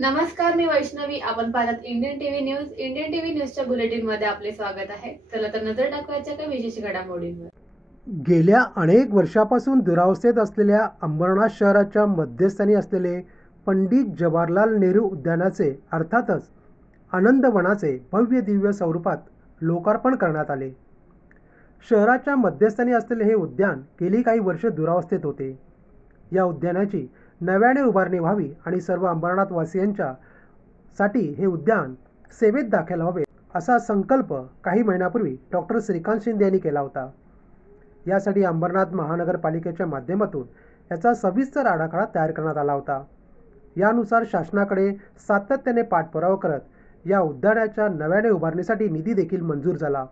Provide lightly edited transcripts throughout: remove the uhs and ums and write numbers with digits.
नमस्कार, मी वैष्णवी. आपण पाहत Indian TV news. Indian TV न्यूजच्या बुलेटिन मध्ये आपले स्वागत आहे. चला तर नजर टाकवायच्या काही विशेष घडामोडींवर. गेल्या अनेक वर्षापासून दुरावस्थेत असलेल्या अंबरनाथ शहराच्या मध्यस्थानी असलेले पंडित जवाहरलाल नेहरू उद्यानाचे अर्थातच आनंदवनाचे भव्य दिव्य स्वरूपात लोकार्पण करण्यात आले. शहराच्या मध्यस्थानी असलेले हे उद्यान गेली काही वर्ष दुरावस्थेत होते. या उद्यानाची नव्याने उभारणी व्हावी आणि सर्व अंबरनाथवासियांच्या साठी हे उद्यान सेवेत दाखल व्हावे असा संकल्प काही महिन्यापूर्वी डॉक्टर श्रीकांत शिंदे यांनी केला होता. यासाठी अंबरनाथ महानगरपालिकेच्या माध्यमातून याचा सविस्तर आराखडा तयार करण्यात आला होता. यानुसार शासनाकडे सातत्याने पाठपुरावा करत या उद्यानाच्या नव्याने उभारणीसाठी निधी देखील मंजूर झाला.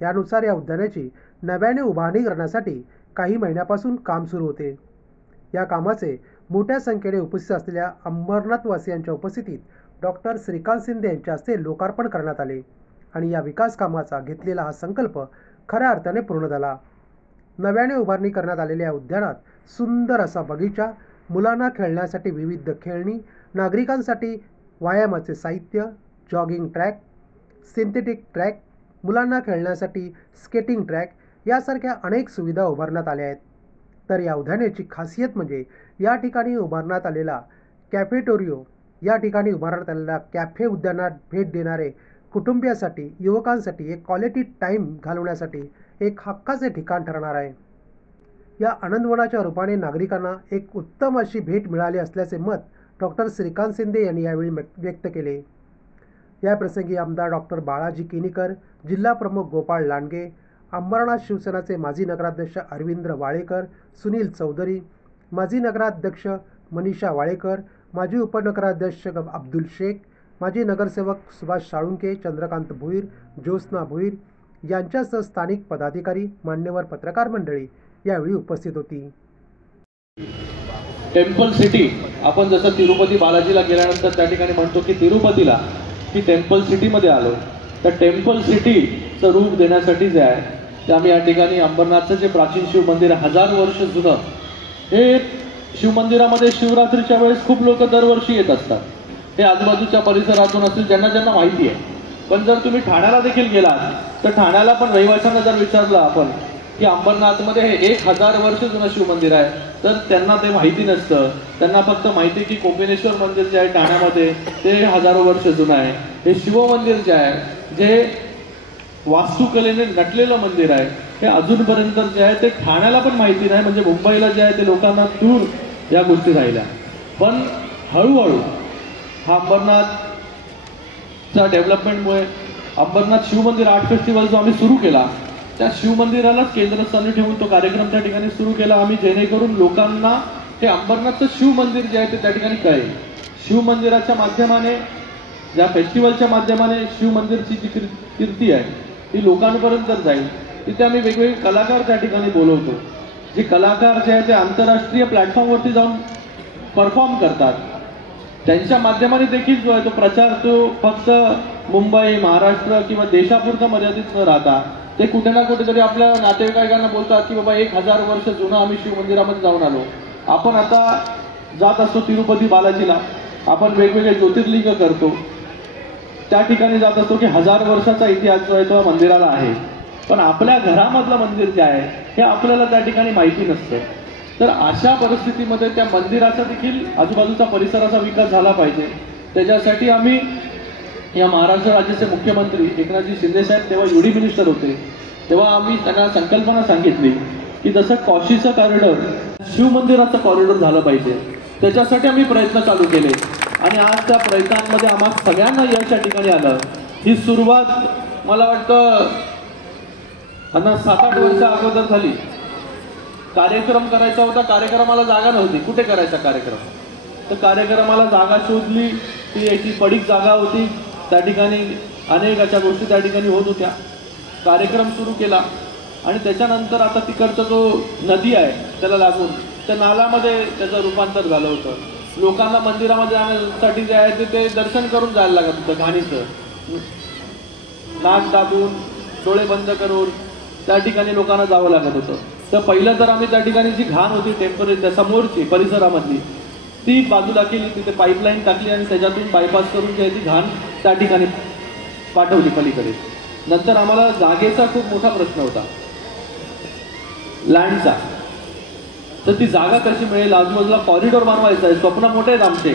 यानुसार या उद्यानाची नव्याने उभारणी करण्यासाठी काही महिन्यापासून काम सुरू होते. या कामाचे मोठ्या संख्येने उपस्थित असलेल्या अंबरनाथवासियांच्या उपस्थितीत डॉक्टर श्रीकांत शिंदे यांच्या हस्ते लोकार्पण करण्यात आले आणि या विकास कामाचा घेतलेला हा संकल्प खऱ्या अर्थाने पूर्ण झाला. नव्याने उभारणी करण्यात आलेल्या उद्यानात सुंदर असा बगीचा, मुलांना खेळण्यासाठी विविध खेळणी, नागरिकांसाठी व्यायामाचे साहित्य, जॉगिंग ट्रॅक, सिंथेटिक ट्रॅक, मुलांना खेळण्यासाठी स्केटिंग ट्रॅक यासारख्या अनेक सुविधा उभारण्यात आल्या आहेत. तर या उद्यानाची खासियत म्हणजे या ठिकाणी उभारण्यात आलेला कॅफेटेरियो, या ठिकाणी उभारण्यात आलेला कॅफे उद्यानात भेट देणारे कुटुंबियासाठी, युवकांसाठी एक क्वालिटी टाईम घालवण्यासाठी एक हक्काचे ठिकाण ठरणार आहे. या आनंदवनाच्या रूपाने नागरिकांना एक उत्तम अशी भेट मिळाली असल्याचे मत डॉक्टर श्रीकांत शिंदे यांनी यावेळी व्यक्त केले. या प्रसंगी आमदार डॉक्टर बाळाजी किनीकर, जिल्हा प्रमुख गोपाळ लांडगे, अंबरनाथ शिवसेनाचे माजी नगराध्यक्ष अरविंद्र वाळेकर, सुनील चौधरी, माजी नगराध्यक्ष मनीषा वाळेकर, माजी उपनगराध्यक्ष अब्दुल शेख, माजी नगरसेवक सुभाष साळुंके, चंद्रकांत भुईर, ज्योत्स्ना भुईर यांच्यासह स्थानिक पदाधिकारी, मान्यवर, पत्रकार मंडळी यावेळी उपस्थित होती. टेम्पल सिटी, आपण जसं तिरुपती बालाजीला गेल्यानंतर त्या ठिकाणी म्हणतो की तिरुपतीला की टेम्पल सिटीमध्ये आलो, तर टेम्पल सिटीचं रूप देण्यासाठी जे आहे ते आम्ही या ठिकाणी अंबरनाथचं जे प्राचीन शिव मंदिर आहे, 1000 वर्ष जुनं, हे शिवमंदिरामध्ये शिवरात्रीच्या वेळेस खूप लोक दरवर्षी येत असतात. हे आजूबाजूच्या परिसरातून असतील, ज्यांना ज्यांना माहिती आहे. पण जर तुम्ही ठाण्याला देखील गेलात तर ठाण्याला पण रहिवाशांना जर विचारलं आपण की अंबरनाथमध्ये हे 1000 वर्ष जुनं शिवमंदिर आहे, तर त्यांना ते माहिती नसतं. त्यांना फक्त माहिती की कोपिनेश्वर मंदिर जे आहे ठाण्यामध्ये ते हजारो वर्ष जुनं आहे. हे शिवमंदिर जे आहे, जे वास्तुकलेने नटलेलं मंदिर आहे, हे अजूनपर्यंत जे आहे ते ठाण्याला पण माहिती नाही. म्हणजे मुंबईला जे आहे ते लोकांना दूर या गोष्टी राहिल्या. पण हळूहळू हा अंबरनाथच्या डेव्हलपमेंटमुळे अंबरनाथ शिवमंदिर आर्ट फेस्टिवल जो आम्ही सुरू केला, त्या शिवमंदिरालाच केंद्रस्थानी ठेवून तो कार्यक्रम त्या ठिकाणी सुरू केला आम्ही, जेणेकरून लोकांना हे अंबरनाथचं शिवमंदिर जे आहे ते त्या ठिकाणी कळेल. शिवमंदिराच्या माध्यमाने, ज्या फेस्टिवलच्या माध्यमाने शिवमंदिरची जी कीर्ती आहे ती लोकांपर्यंत जाईल. तिथे आम्ही वेगवेगळे कलाकार त्या ठिकाणी बोलवतो. जे कलाकार जे आहे ते आंतरराष्ट्रीय प्लॅटफॉर्मवरती जाऊन परफॉर्म करतात. त्यांच्या माध्यमाने देखील जो आहे तो प्रचार तो फक्त मुंबई, महाराष्ट्र किंवा देशापुरता मर्यादित न राहता ते कुठे ना कुठेतरी आपल्या नातेवाईकांना बोलतात की बाबा 1000 वर्ष जुनं आम्ही शिवमंदिरामध्ये जाऊन आलो. आपण आता जात असतो तिरुपती बालाजीला, आपण वेगवेगळे ज्योतिर्लिंग करतो, त्या ठिकाणी जात असतो की 1000 वर्षाचा इतिहास जो आहे तो मंदिराला आहे. पण आपल्या घरामधलं मंदिर जे आहे हे आपल्याला त्या ठिकाणी माहिती नसतं. तर अशा परिस्थितीमध्ये त्या मंदिराचा देखील आजूबाजूचा परिसराचा विकास झाला पाहिजे. त्याच्यासाठी आम्ही या महाराष्ट्र राज्याचे मुख्यमंत्री एकनाथजी शिंदे साहेब तेव्हा युडी मिनिस्टर होते, तेव्हा आम्ही त्यांना संकल्पना सांगितली की जसं कॉशीचं कॉरिडॉर शिवमंदिराचं कॉरिडॉर झालं पाहिजे. त्याच्यासाठी आम्ही प्रयत्न चालू केले आणि आज त्या प्रयत्नांमध्ये आम्हा सगळ्यांना यश या ठिकाणी आलं. ही सुरुवात मला वाटतं 7-8 वर्ष अगोदर झाली. कार्यक्रम करायचा होता, कार्यक्रमाला जागा नव्हती, कुठे करायचा कार्यक्रम, तर कार्यक्रमाला जागा शोधली. ती याची पडीक जागा होती, त्या ठिकाणी अनेक अशा गोष्टी त्या ठिकाणी होत होत्या. कार्यक्रम सुरू केला आणि त्याच्यानंतर आता तिकडचा जो नदी आहे त्याला लागून त्या नाल्यामध्ये त्याचं रूपांतर झालं होतं. लोकांना मंदिरामध्ये जाण्यासाठी जे आहे ते दर्शन करून जायला लागत होतं. घाणीचं नाक दाबून, डोळे बंद करून त्या ठिकाणी लोकांना जावं लागत होतं. तर पहिलं तर आम्ही त्या ठिकाणी जी घाण होती टेम्पररी त्या समोरची परिसरामधली ती बाजूला केली, तिथे पाईपलाईन टाकली आणि त्याच्यातून बायपास करून जी आहे ती घाण त्या ठिकाणी पाठवली पलीकडे. नंतर आम्हाला जागेचा खूप मोठा प्रश्न होता, लँडचा. तर ती जागा कशी मिळेल, आजूबाजूला कॉरिडॉर बनवायचा आहे, स्वप्न मोठे आहेत आमचे,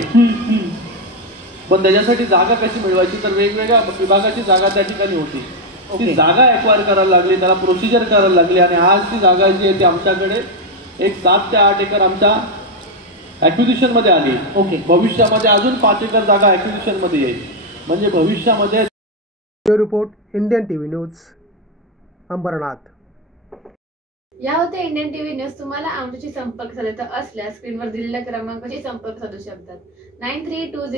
पण त्याच्यासाठी जागा कशी मिळवायची, तर वेगवेगळ्या विभागाची जागा त्या ठिकाणी होती. ती जागा एक्वायर करायला लागली, त्याला प्रोसिजर करायला लागली आणि आज ती जागा जी आहे ती आमच्याकडे एक 7 ते 8 एकर आमच्या ऍक्विजिशन मध्ये आली. ओके. भविष्यामध्ये अजून 5 एकर जागा ऍक्विजिशन मध्ये येईल. म्हणजे भविष्यामध्ये bureau report Indian TV news Ambernath. या होत्या इंडियन टीव्ही न्यूज. तुम्हाला आमच्याशी संपर्क साधायचा असल्यास स्क्रीनवर दिलेल्या क्रमांकाशी संपर्क साधू शकतात. 9320